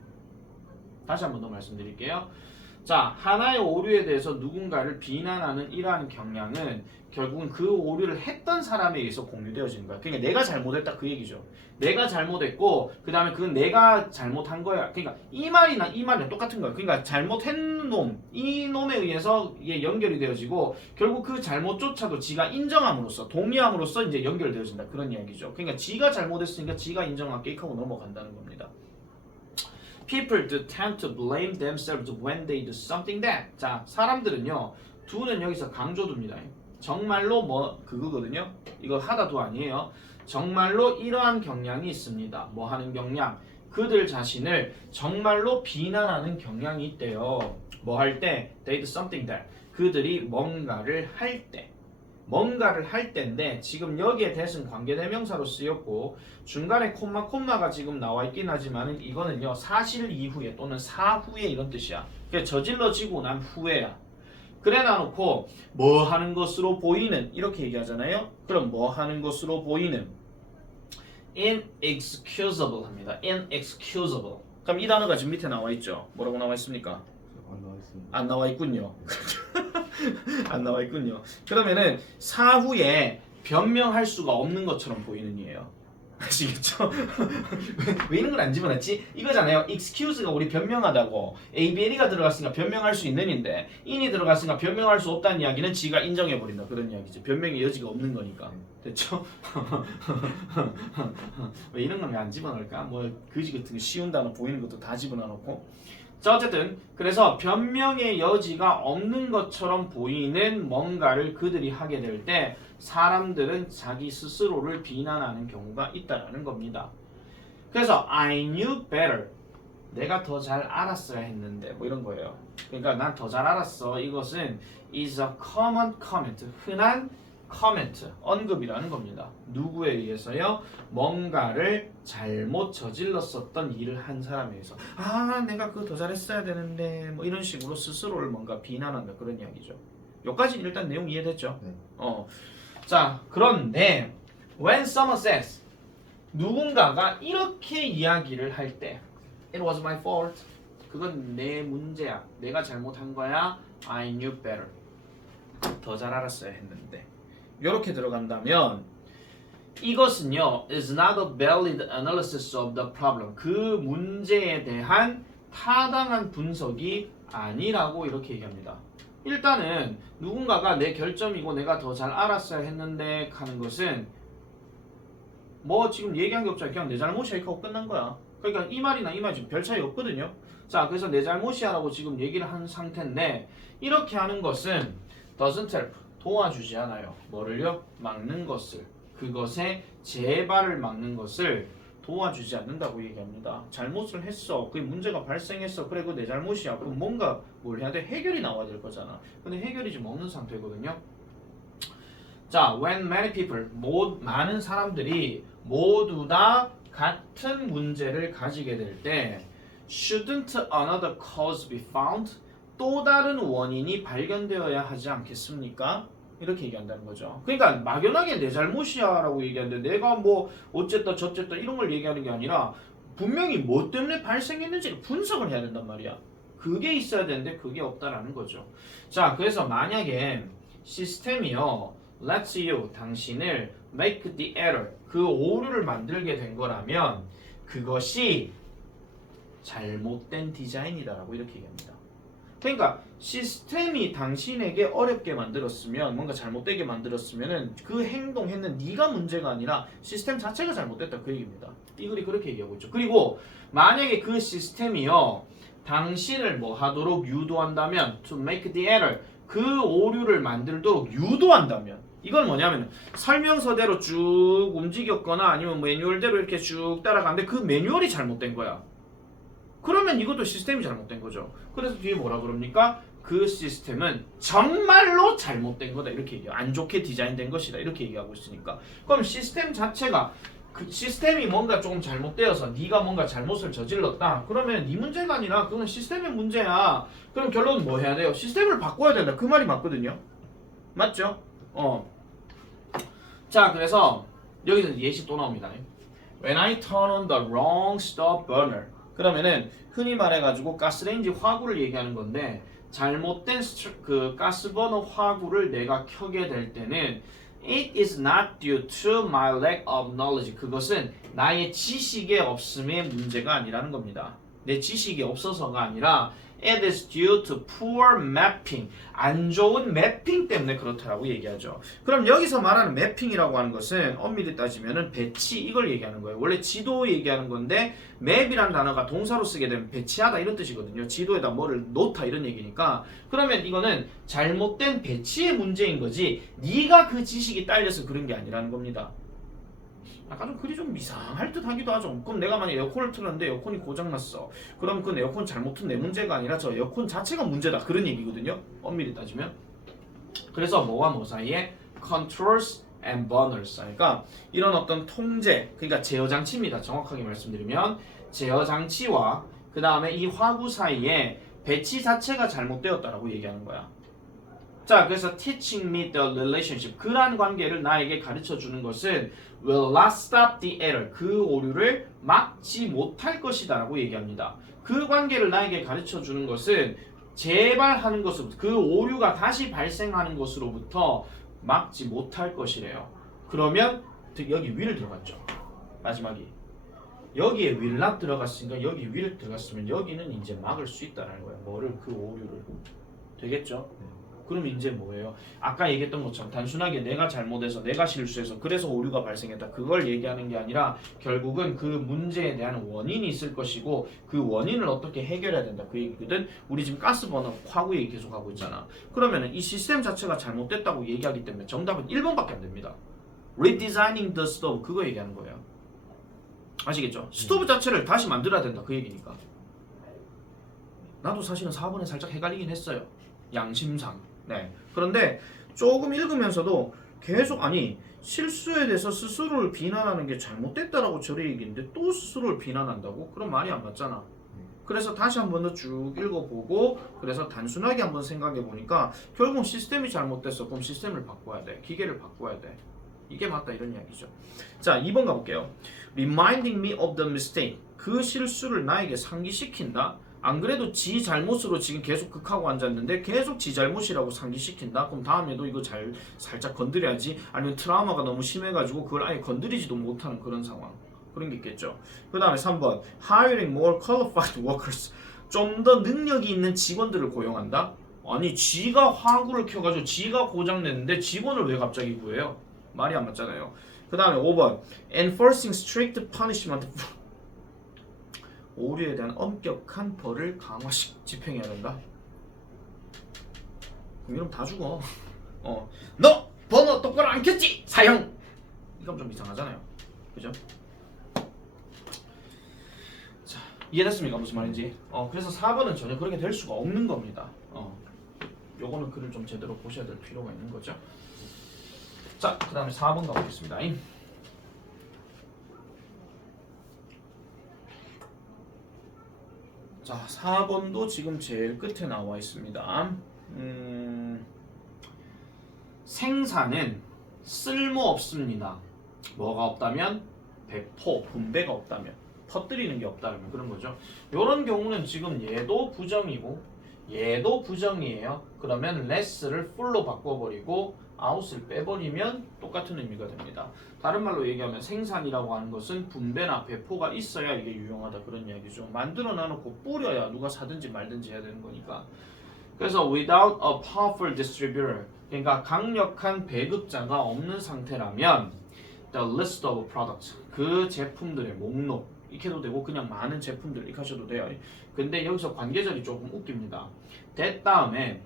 다시 한 번 더 말씀드릴게요. 자, 하나의 오류에 대해서 누군가를 비난하는 이러한 경향은 결국은 그 오류를 했던 사람에 의해서 공유되어지는 거야. 그러니까 내가 잘못했다 그 얘기죠. 내가 잘못했고 그 다음에 그건 내가 잘못한 거야. 그러니까 이 말이나 이 말이랑 똑같은 거야. 그러니까 잘못한 놈, 이 놈에 의해서 이게 연결이 되어지고 결국 그 잘못조차도 지가 인정함으로써, 동의함으로써 이제 연결되어진다 그런 이야기죠. 그러니까 지가 잘못했으니까 지가 인정할게 하고 넘어간다는 겁니다. People do tend to blame themselves when they do something that. 자, 사람들은요, do는 여기서 강조두입니다. 정말로 뭐 그거거든요. 이거 하다도 아니에요. 정말로 이러한 경향이 있습니다. 뭐 하는 경향? 그들 자신을 정말로 비난하는 경향이 있대요. 뭐 할 때? They do something that. 그들이 뭔가를 할 때. 뭔가를 할 때인데 지금 여기에 대해서는 관계대명사로 쓰였고 중간에 콤마가 지금 나와 있긴 하지만 이거는요 사실 이후에 또는 사후에 이런 뜻이야. 그게 저질러지고 난 후에야. 그래 놔놓고 뭐 하는 것으로 보이는 이렇게 얘기하잖아요. 그럼 뭐 하는 것으로 보이는 inexcusable 합니다. inexcusable. 그럼 이 단어가 지금 밑에 나와 있죠. 뭐라고 나와 있습니까? 안 나와 있습니다. 안 나와 있군요. 안 나와 있군요. 그러면은 사후에 변명할 수가 없는 것처럼 보이는 이에요. 아시겠죠? 왜 이런 걸 안 집어넣지? 이거잖아요. excuse가 우리 변명하다고 ABLE가 들어갔으니까 변명할 수 있는인데 in이 들어갔으니까 변명할 수 없다는 이야기는 지가 인정해버린다. 그런 이야기죠. 변명의 여지가 없는 거니까. 됐죠? 왜 이런 건 왜 안 집어넣을까? 뭐 그지 같은 거 쉬운 단어 보이는 것도 다 집어넣어놓고 자 어쨌든 그래서 변명의 여지가 없는 것처럼 보이는 뭔가를 그들이 하게 될 때 사람들은 자기 스스로를 비난하는 경우가 있다라는 겁니다. 그래서 I knew better. 내가 더 잘 알았어야 했는데 뭐 이런 거예요. 그러니까 난 더 잘 알았어. 이것은 is a common comment. 흔한 comment, 언급이라는 겁니다. 누구에 의해서요? 뭔가를 잘못 저질렀었던 일을 한 사람에 의해서 아 내가 그거 더 잘했어야 되는데 뭐 이런 식으로 스스로를 뭔가 비난한다 그런 이야기죠. 여기까지는 일단 내용 이해됐죠? 네. 자 그런데 when someone says 누군가가 이렇게 이야기를 할 때 It was my fault. 그건 내 문제야. 내가 잘못한 거야. I knew better. 더 잘 알았어야 했는데 이렇게 들어간다면 이것은요 is not a valid analysis of the problem. 그 문제에 대한 타당한 분석이 아니라고 이렇게 얘기합니다. 일단은 누군가가 내 결점이고 내가 더 잘 알았어야 했는데 하는 것은 뭐 지금 얘기한 게 없잖아요. 그냥 내 잘못이야 하고 끝난 거야. 그러니까 이 말이나 이 말이 별 차이 없거든요. 자 그래서 내 잘못이야라고 지금 얘기를 한 상태인데 이렇게 하는 것은 doesn't help. 도와주지 않아요. 뭐를요? 막는 것을. 그것의 재발을 막는 것을 도와주지 않는다고 얘기합니다. 잘못을 했어. 그게 문제가 발생했어. 그래 그거 내 잘못이야. 그럼 뭔가 뭘 해야 돼? 해결이 나와야 될 거잖아. 근데 해결이 지금 없는 상태거든요. 자, when many people, 많은 사람들이 모두 다 같은 문제를 가지게 될 때 shouldn't another cause be found? 또 다른 원인이 발견되어야 하지 않겠습니까? 이렇게 얘기한다는 거죠. 그러니까 막연하게 내 잘못이야 라고 얘기하는데 내가 뭐 어쨌다 저쨌다 이런 걸 얘기하는 게 아니라 분명히 뭐 때문에 발생했는지를 분석을 해야 된단 말이야. 그게 있어야 되는데 그게 없다라는 거죠. 자 그래서 만약에 시스템이요 lets you 당신을 make the error 그 오류를 만들게 된 거라면 그것이 잘못된 디자인이다라고 이렇게 얘기합니다. 그러니까 시스템이 당신에게 어렵게 만들었으면 뭔가 잘못되게 만들었으면은 그 행동했는 네가 문제가 아니라 시스템 자체가 잘못됐다 그 얘기입니다. 이 글이 그렇게 얘기하고 있죠. 그리고 만약에 그 시스템이요 당신을 뭐 하도록 유도한다면 to make the error 그 오류를 만들도록 유도한다면 이건 뭐냐면 설명서대로 쭉 움직였거나 아니면 매뉴얼대로 이렇게 쭉 따라가는데 그 매뉴얼이 잘못된 거야. 그러면 이것도 시스템이 잘못된 거죠. 그래서 뒤에 뭐라 그럽니까? 그 시스템은 정말로 잘못된 거다 이렇게 얘기해요. 안 좋게 디자인된 것이다 이렇게 얘기하고 있으니까 그럼 시스템 자체가 그 시스템이 뭔가 조금 잘못되어서 네가 뭔가 잘못을 저질렀다 그러면 네 문제가 아니라 그건 시스템의 문제야. 그럼 결론은 뭐 해야 돼요? 시스템을 바꿔야 된다 그 말이 맞거든요. 맞죠? 자 그래서 여기서 예시 또 나옵니다. When I turn on the wrong stove burner 그러면은 흔히 말해가지고 가스레인지 화구를 얘기하는 건데 잘못된 그 가스버너 화구를 내가 켜게 될 때는 It is not due to my lack of knowledge. 그것은 나의 지식의 없음의 문제가 아니라는 겁니다. 내 지식이 없어서가 아니라 It is due to poor mapping. 안 좋은 매핑 때문에 그렇다라고 얘기하죠. 그럼 여기서 말하는 매핑이라고 하는 것은 엄밀히 따지면은 배치 이걸 얘기하는 거예요. 원래 지도 얘기하는 건데 맵이라는 단어가 동사로 쓰게 되면 배치하다 이런 뜻이거든요. 지도에다 뭐를 놓다 이런 얘기니까 그러면 이거는 잘못된 배치의 문제인 거지 네가 그 지식이 딸려서 그런 게 아니라는 겁니다. 약간 좀 글이 좀 이상할 듯 하기도 하죠. 그럼 내가 만약 에어컨을 틀었는데 에어컨이 고장났어. 그럼 그 에어컨 잘못 튼 내 문제가 아니라 저 에어컨 자체가 문제다. 그런 얘기거든요. 엄밀히 따지면. 그래서 뭐와 뭐 사이에? controls and burners. 그러니까 이런 어떤 통제, 그러니까 제어 장치입니다. 정확하게 말씀드리면 제어 장치와 그 다음에 이 화구 사이에 배치 자체가 잘못되었다라고 얘기하는 거야. 자, 그래서 teaching me the relationship, 그러한 관계를 나에게 가르쳐 주는 것은 will not stop the error, 그 오류를 막지 못할 것이다 라고 얘기합니다. 그 관계를 나에게 가르쳐 주는 것은 재발하는 것으로부터, 그 오류가 다시 발생하는 것으로부터 막지 못할 것이래요. 그러면 여기 will 들어갔죠. 마지막이 여기에 will not 들어갔으니까 여기 will 들어갔으면 여기는 이제 막을 수 있다는 거예요. 뭐를? 그 오류를. 되겠죠? 그럼 이제 뭐예요? 아까 얘기했던 것처럼 단순하게 내가 잘못해서 내가 실수해서 그래서 오류가 발생했다, 그걸 얘기하는 게 아니라 결국은 그 문제에 대한 원인이 있을 것이고 그 원인을 어떻게 해결해야 된다, 그 얘기거든. 우리 지금 가스버너 화구 얘기 계속 하고 있잖아. 그러면은 이 시스템 자체가 잘못됐다고 얘기하기 때문에 정답은 1번밖에 안 됩니다. Redesigning the stove, 그거 얘기하는 거예요. 아시겠죠? 스토브 자체를 다시 만들어야 된다, 그 얘기니까. 나도 사실은 4번에 살짝 헷갈리긴 했어요, 양심상. 네. 그런데 조금 읽으면서도 계속 아니 실수에 대해서 스스로를 비난하는 게 잘못됐다라고 저리 얘기했는데 또 스스로를 비난한다고? 그럼 말이 안 맞잖아. 그래서 다시 한 번 더 쭉 읽어보고 그래서 단순하게 한번 생각해 보니까 결국 시스템이 잘못됐어. 그럼 시스템을 바꿔야 돼. 기계를 바꿔야 돼. 이게 맞다, 이런 이야기죠. 자, 2번 가볼게요. Reminding me of the mistake, 그 실수를 나에게 상기시킨다. 안 그래도 지 잘못으로 지금 계속 극하고 앉았는데 계속 지 잘못이라고 상기시킨다. 그럼 다음에도 이거 살짝 건드려야지. 아니면 트라우마가 너무 심해가지고 그걸 아예 건드리지도 못하는 그런 상황. 그런 게 있겠죠. 그 다음에 3번 Hiring more qualified workers, 좀 더 능력이 있는 직원들을 고용한다. 아니 지가 화구를 켜가지고 지가 고장냈는데 직원을 왜 갑자기 구해요? 말이 안 맞잖아요. 그 다음에 5번 Enforcing strict punishment, 오류에 대한 엄격한 벌을 집행해야 된다. 그럼 이러면 다 죽어. 너 번호 똑바로 안 켰지? 사형! 이건 좀 이상하잖아요. 그죠? 자, 이해됐습니까? 무슨 말인지? 그래서 4번은 전혀 그렇게 될 수가 없는 겁니다. 요거는 글을 좀 제대로 보셔야 될 필요가 있는 거죠. 자, 그 다음에 4번 가보겠습니다. 자, 4번도 지금 제일 끝에 나와 있습니다. 생산은 쓸모없습니다. 뭐가 없다면? 배포, 분배가 없다면, 퍼뜨리는 게 없다면 그런 거죠. 이런 경우는 지금 얘도 부정이고 얘도 부정이에요. 그러면 less를 full로 바꿔버리고 out을 빼버리면 똑같은 의미가 됩니다. 다른 말로 얘기하면 생산이라고 하는 것은 분배나 배포가 있어야 이게 유용하다, 그런 이야기죠. 만들어 놔놓고 뿌려야 누가 사든지 말든지 해야 되는 거니까. 그래서 without a powerful distributor, 그러니까 강력한 배급자가 없는 상태라면 the list of products, 그 제품들의 목록, 이렇게 해도 되고 그냥 많은 제품들 이렇게 하셔도 돼요. 근데 여기서 관계절이 조금 웃깁니다. that 다음에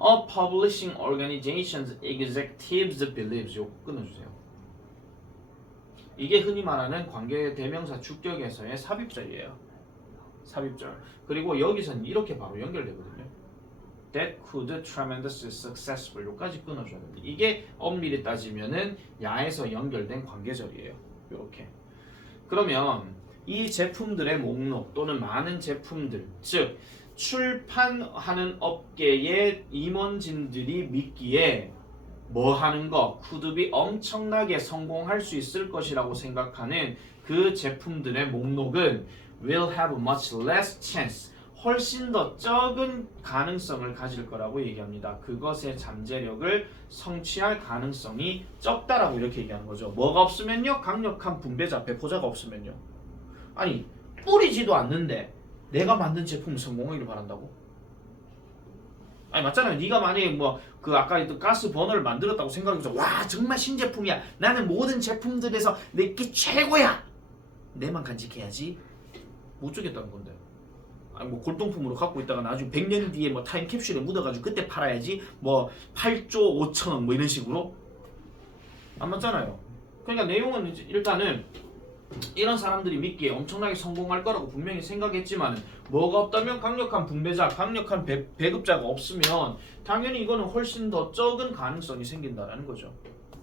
a publishing organization's executives believes, 요 끊어주세요. 이게 흔히 말하는 관계 대명사 주격에서의 삽입절이에요. 삽입절. 그리고 여기서는 이렇게 바로 연결되거든요. That could tremendously successful, 요까지 끊어줘야 됩니다. 이게 엄밀히 따지면은 야에서 연결된 관계절이에요. 요렇게. 그러면 이 제품들의 목록 또는 많은 제품들, 즉 출판하는 업계의 임원진들이 믿기에 뭐 하는 거, could 엄청나게 성공할 수 있을 것이라고 생각하는 그 제품들의 목록은 will have much less chance, 훨씬 더 적은 가능성을 가질 거라고 얘기합니다. 그것의 잠재력을 성취할 가능성이 적다라고 이렇게 얘기하는 거죠. 뭐가 없으면요? 강력한 분배자, 배포자가 없으면요. 아니 뿌리지도 않는데 내가 만든 제품 성공하기를 바란다고? 아니 맞잖아요. 네가 만약에 뭐 그 아까 가스 버너를 만들었다고 생각해서 와 정말 신제품이야, 나는 모든 제품들에서 내게 최고야, 내만 간직해야지, 못 주겠다는 건데. 아니 뭐 골동품으로 갖고 있다가 나중에 100년 뒤에 뭐 타임캡슐에 묻어가지고 그때 팔아야지, 뭐 8조 5천원 뭐 이런 식으로. 안 맞잖아요. 그러니까 내용은 일단은 이런 사람들이 믿기에 엄청나게 성공할 거라고 분명히 생각했지만 뭐가 없다면 강력한 분배자, 강력한 배급자가 없으면 당연히 이거는 훨씬 더 적은 가능성이 생긴다라는 거죠.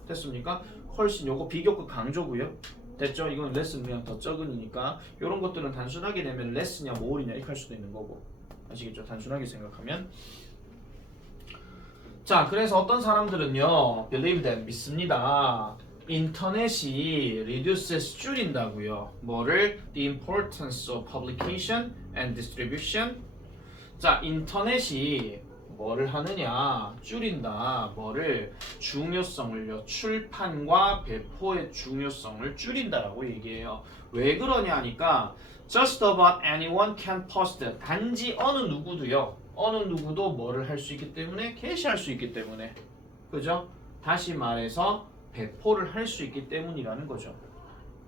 됐습니까? 훨씬 요거 비교급 강조고요. 됐죠? 이건 레슨 그냥 더 적으니까 이런 것들은 단순하게 내면 레슨이냐 모을이냐 이렇게 할 수도 있는 거고 아시겠죠? 단순하게 생각하면 자 그래서 어떤 사람들은요 believe that 믿습니다. 인터넷이 reduces 줄인다고요. 뭐를? The importance of publication and distribution. 자 인터넷이 뭐를 하느냐 줄인다. 뭐를? 중요성을요. 출판과 배포의 중요성을 줄인다라고 얘기해요. 왜 그러냐 하니까 just about anyone can post. 단지 어느 누구도요. 어느 누구도 뭐를 할 수 있기 때문에 게시할 수 있기 때문에 그죠? 다시 말해서 배포를 할 수 있기 때문이라는 거죠.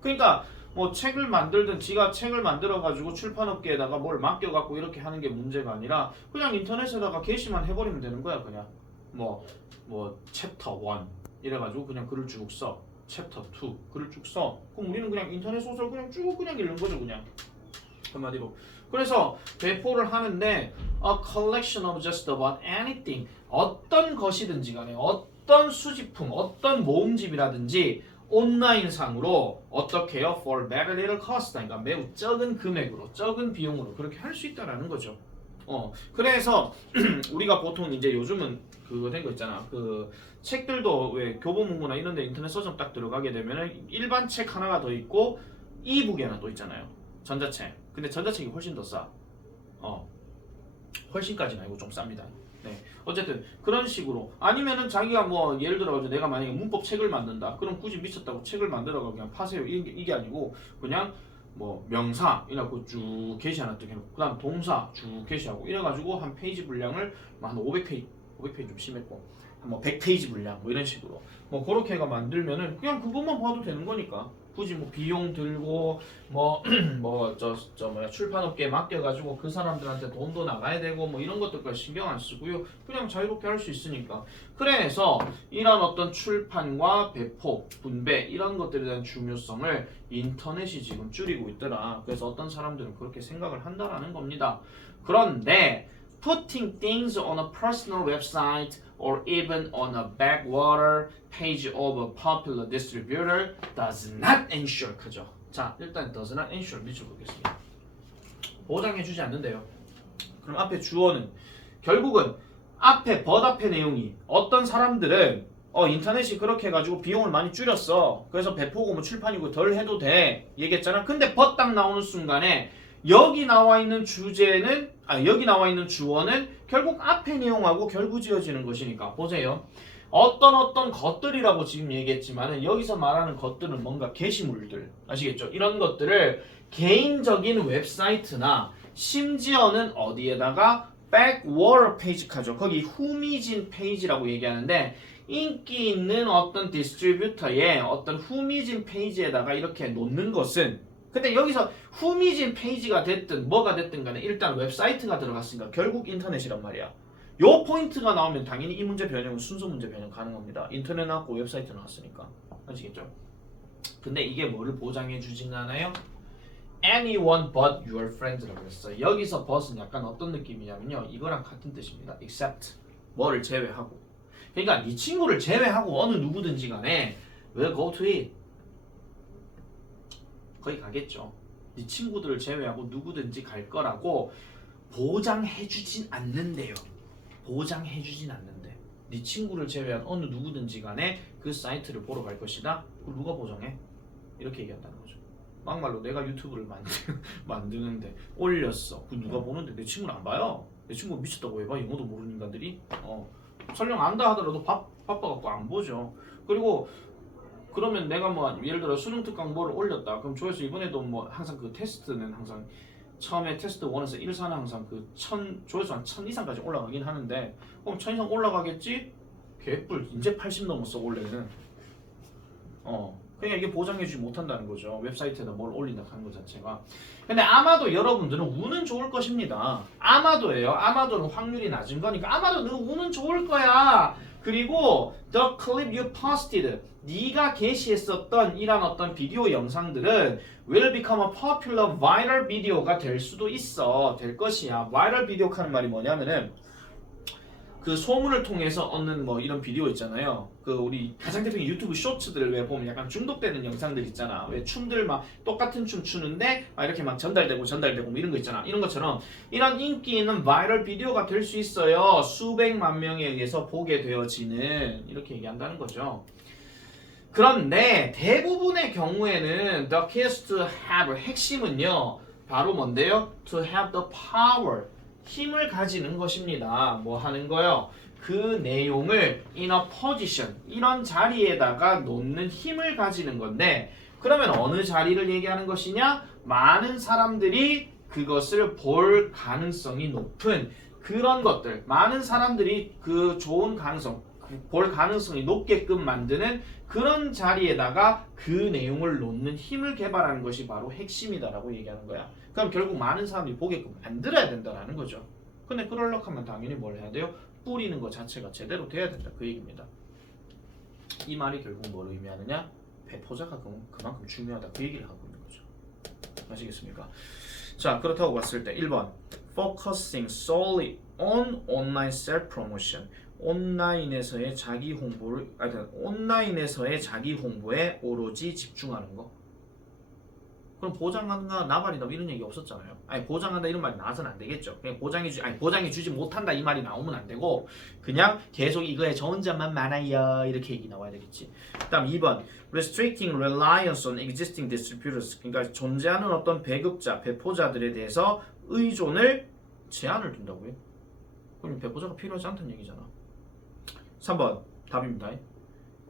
그러니까 뭐 책을 만들든 지가 책을 만들어 가지고 출판업계에다가 뭘 맡겨 갖고 이렇게 하는 게 문제가 아니라 그냥 인터넷에다가 게시만 해버리면 되는 거야. 그냥 뭐 챕터 1 이래 가지고 그냥 글을 쭉 써. 챕터 2 글을 쭉 써. 그럼 우리는 그냥 인터넷 소설 그냥 쭉 그냥 읽는 거죠. 그냥 한마디로. 그래서 배포를 하는데 a collection of just about anything 어떤 것이든지 간에 어떤 수집품, 어떤 모음집이라든지 온라인상으로 어떻게 해요? For very little cost. 그러니까 매우 적은 금액으로, 적은 비용으로 그렇게 할 수 있다라는 거죠. 그래서 우리가 보통 이제 요즘은 그거 된 거 있잖아. 그 책들도 왜 교보문고나 이런 데 인터넷 서점 딱 들어가게 되면은 일반 책 하나가 더 있고 이북이 하나 또 있잖아요. 전자책. 근데 전자책이 훨씬 더 싸. 훨씬까지는 아니고 좀 쌉니다. 네. 어쨌든 그런 식으로 아니면은 자기가 뭐 예를 들어가지고 내가 만약에 문법 책을 만든다. 그럼 굳이 미쳤다고 책을 만들어가 그냥 파세요. 이게 아니고 그냥 뭐 명사 이래갖고 쭉 게시 하나 뜨게 해놓고 그다음 동사 쭉 게시하고 이래가지고 한 페이지 분량을 한 500페이지 좀 심했고 뭐 100페이지 분량 뭐 이런 식으로 뭐 그렇게가 만들면은 그냥 그것만 봐도 되는 거니까. 굳이 뭐 비용 들고 출판업계에 맡겨가지고 그 사람들한테 돈도 나가야 되고 뭐 이런 것들까지 신경 안 쓰고요. 그냥 자유롭게 할 수 있으니까. 그래서 이런 어떤 출판과 배포, 분배 이런 것들에 대한 중요성을 인터넷이 지금 줄이고 있더라. 그래서 어떤 사람들은 그렇게 생각을 한다라는 겁니다. 그런데 putting things on a personal website or even on a backwater page of a popular distributor does not ensure. 그죠? 자, 일단 does not ensure 미쳐보겠습니다. 보장해주지 않는데요. 그럼 앞에 주어는 결국은 앞에 but 앞에 내용이 어떤 사람들은 인터넷이 그렇게 해가지고 비용을 많이 줄였어. 그래서 배포고 뭐 출판이고 덜 해도 돼. 얘기했잖아. 근데 but 딱 나오는 순간에 여기 나와 있는 여기 나와 있는 주어는 결국 앞에 내용하고 결부지어지는 것이니까 보세요. 어떤 것들이라고 지금 얘기했지만은 여기서 말하는 것들은 뭔가 게시물들 아시겠죠? 이런 것들을 개인적인 웹사이트나 심지어는 어디에다가 backwater 페이지카죠. 거기 후미진 페이지라고 얘기하는데 인기 있는 어떤 디스트리뷰터의 어떤 후미진 페이지에다가 이렇게 놓는 것은 근데 여기서 후미진 페이지가 됐든 뭐가 됐든 간에 일단 웹사이트가 들어갔으니까 결국 인터넷이란 말이야. 요 포인트가 나오면 당연히 이 문제 변형은 순서 문제 변형 가능합니다. 인터넷 나왔고 웹사이트 나왔으니까. 아시겠죠? 근데 이게 뭐를 보장해 주진 않아요? Anyone but your friends라고 했어요. 여기서 but은 약간 어떤 느낌이냐면요. 이거랑 같은 뜻입니다. except 뭐를 제외하고. 그러니까 네 친구를 제외하고 어느 누구든지 간에 will go to it. 거기 가겠죠. 네 친구들을 제외하고 누구든지 갈 거라고 보장해주진 않는데요. 보장해주진 않는데 네 친구를 제외한 어느 누구든지 간에 그 사이트를 보러 갈 것이다. 그걸 누가 보장해? 이렇게 얘기한다는 거죠. 막말로 내가 유튜브를 만드는데 올렸어. 그 누가 보는데 내 친구는 안 봐요. 내 친구 미쳤다고 해봐. 영어도 모르는 인간들이. 설령 안다 하더라도 바빠갖고 안 보죠. 그리고 그러면 내가 뭐 예를 들어 수능 특강 뭐를 올렸다. 그럼 조회수 이번에도 뭐 항상 그 테스트는 항상 처음에 테스트 1에서 1, 4는 항상 그 조회수 한 1000 이상까지 올라가긴 하는데 그럼 1000 이상 올라가겠지? 개뿔 이제 80 넘었어 원래는. 그러니까 이게 보장해주지 못한다는 거죠. 웹사이트에다 뭘 올린다 하는 것 자체가. 근데 아마도 여러분들은 운은 좋을 것입니다. 아마도예요. 아마도는 확률이 낮은 거니까 아마도 너 운은 좋을 거야. 그리고 the clip you posted 네가 게시했었던 이런 어떤 비디오 영상들은 will become a popular viral video가 될 수도 있어. 될 것이야. viral video 하는 말이 뭐냐면은 그 소문을 통해서 얻는 뭐 이런 비디오 있잖아요. 그 우리 가장 대표적인 유튜브 쇼츠들 왜 보면 약간 중독되는 영상들 있잖아. 왜 춤들 막 똑같은 춤 추는데 막 이렇게 막 전달되고 뭐 이런 거 있잖아. 이런 것처럼 이런 인기 있는 바이럴 비디오가 될 수 있어요. 수백만 명에 의해서 보게 되어지는 이렇게 얘기한다는 거죠. 그런데 대부분의 경우에는 the keys to have 핵심은요. 바로 뭔데요? To have the power 힘을 가지는 것입니다. 뭐 하는 거요? 그 내용을 in a position 이런 자리에다가 놓는 힘을 가지는 건데 그러면 어느 자리를 얘기하는 것이냐? 많은 사람들이 그것을 볼 가능성이 높은 그런 것들 많은 사람들이 그 좋은 가능성 볼 가능성이 높게끔 만드는 그런 자리에다가 그 내용을 놓는 힘을 개발하는 것이 바로 핵심이다라고 얘기하는 거야. 그럼 결국 많은 사람들이 보게끔 만들어야 된다라는 거죠. 근데 그러려고 하면 당연히 뭘 해야 돼요? 뿌리는 것 자체가 제대로 돼야 된다. 그 얘기입니다. 이 말이 결국 뭘 의미하느냐? 배포자가 그만큼 중요하다. 그 얘기를 하고 있는 거죠. 아시겠습니까? 자, 그렇다고 봤을 때 1번 Focusing solely on online self-promotion 온라인에서의 자기 홍보를 온라인에서의 자기 홍보에 오로지 집중하는 거. 그럼 보장한다 나발이다 이런 얘기 없었잖아요. 아니 보장한다 이런 말이 나와서는 안 되겠죠. 그냥 보장해 주지 못한다 이 말이 나오면 안 되고 그냥 계속 이거에 좋은 점만 많아요 이렇게 얘기 나와야 되겠지. 그다음 2번 restricting reliance on existing distributors 그러니까 존재하는 어떤 배급자, 배포자들에 대해서 의존을 제한을 둔다고요. 그럼 배포자가 필요하지 않다는 얘기잖아. 3번 답입니다.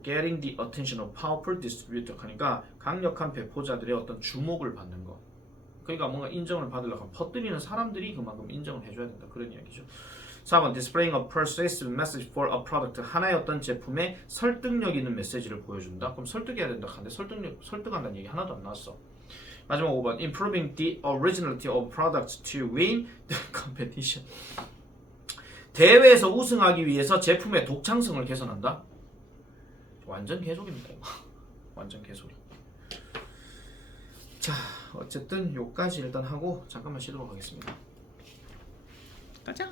Getting the attention of powerful distributor 하니까 강력한 배포자들의 어떤 주목을 받는 거. 그러니까 뭔가 인정을 받으려고 하면 퍼뜨리는 사람들이 그만큼 인정을 해줘야 된다. 그런 이야기죠. 4번 Displaying a persuasive message for a product 하나의 어떤 제품에 설득력 있는 메시지를 보여준다. 그럼 설득해야 된다. 근데 설득한다는 얘기 하나도 안 나왔어. 마지막 5번 Improving the originality of products to win the competition 대회에서 우승하기 위해서 제품의 독창성을 개선한다. 완전 개소리입니다. 완전 개소리. 자, 어쨌든 요까지 일단 하고 잠깐만 쉬도록 하겠습니다. 가자.